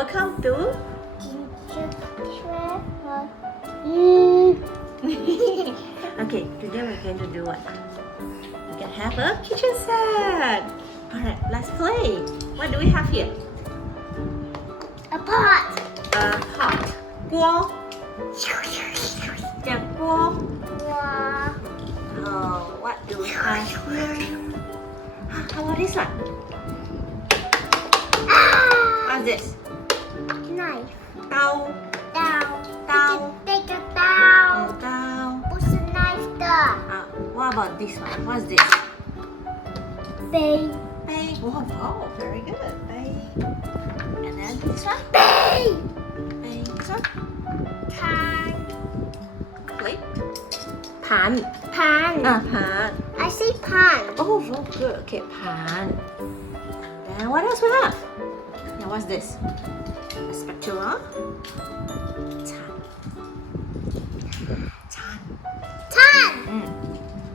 welcome to Ginger学华语 Okay, today we're going to do what? We can have a kitchen set. Alright, let's play. What do we have here? A pot. A pot. 锅。讲锅。 Wow. What do we have here? How about this one? What's this? Knife. 刀。 Dao. Take a dao. 刀。不是 knife 的。 What about this one? What's this? 杯。 Bag. Oh, very good. Bag. And then this one? 杯。 Bag. This one? 盘。 Plate. Pan. 盘。 Pan. I say 盘。 Oh, very good. Okay, pan. Then what else we have? Now, what's this? A spatula. Chan. 餐。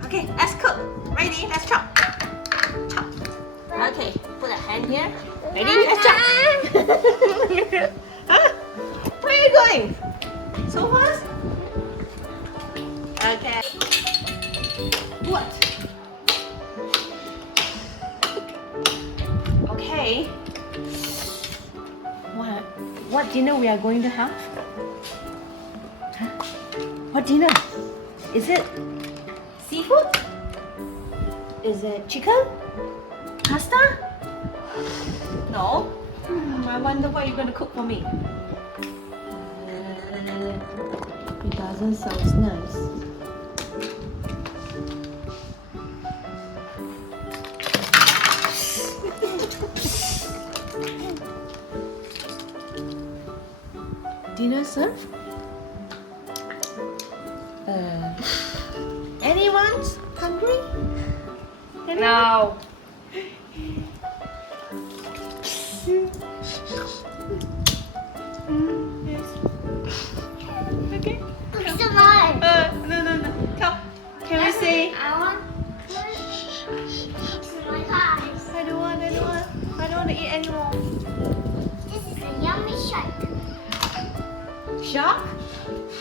Okay, let's cook. Ready? Let's chop. Chop. Okay, put a hand here. Ready? Let's chop. Huh? Where are you going? So fast? Okay. What? Okay. What dinner we are going to have? Huh? What dinner? Is it seafood? Is it chicken? Pasta? No. I wonder what you're going to cook for me. It doesn't sound nice. Dinner served? Anyone hungry? No. Yes. Okay. It's a knife. No. Come. Can we see? I want. It's my eyes. I don't want to eat anymore. This is a yummy shark. Shark?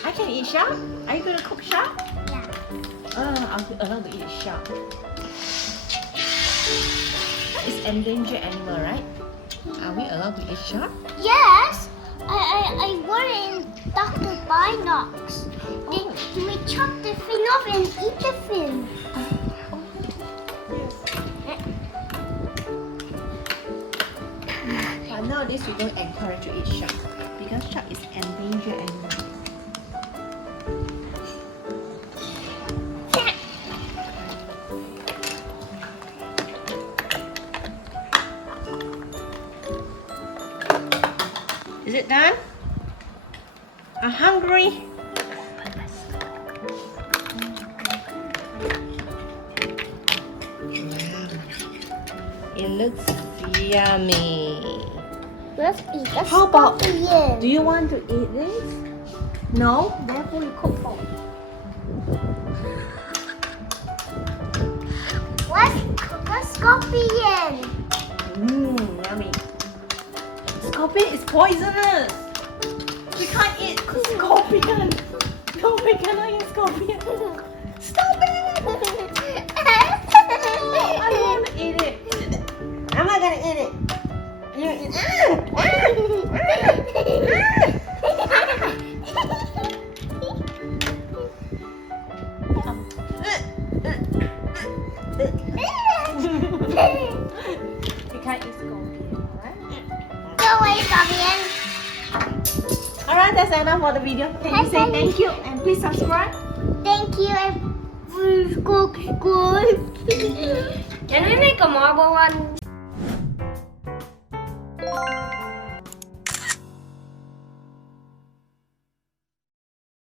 I can eat shark. Are you going to cook shark? Yeah. I'm allowed to eat shark. It's endangered animal, right? Are we allowed to eat shark? Yes. I work in Dr. Binox. We chop the fin off and eat the fin. But nowadays we don't encourage to eat shark because shark is endangered animal. Is it done? I'm hungry. It looks yummy. Let's eat the How about- scorpion. Do you want to eat this? No? Therefore you cook for me. Let's cook a scorpion. Yummy. Scorpion is poisonous. We can't eat scorpion. No, we cannot eat scorpion. Stop it! I don't want to eat it. I'm not gonna eat it. You eat You can't eat scorpion, alright? Go away, scorpion. Alright, that's enough for the video. Can you say thank you and please subscribe? Thank you and subscribe. Can we make a marble one?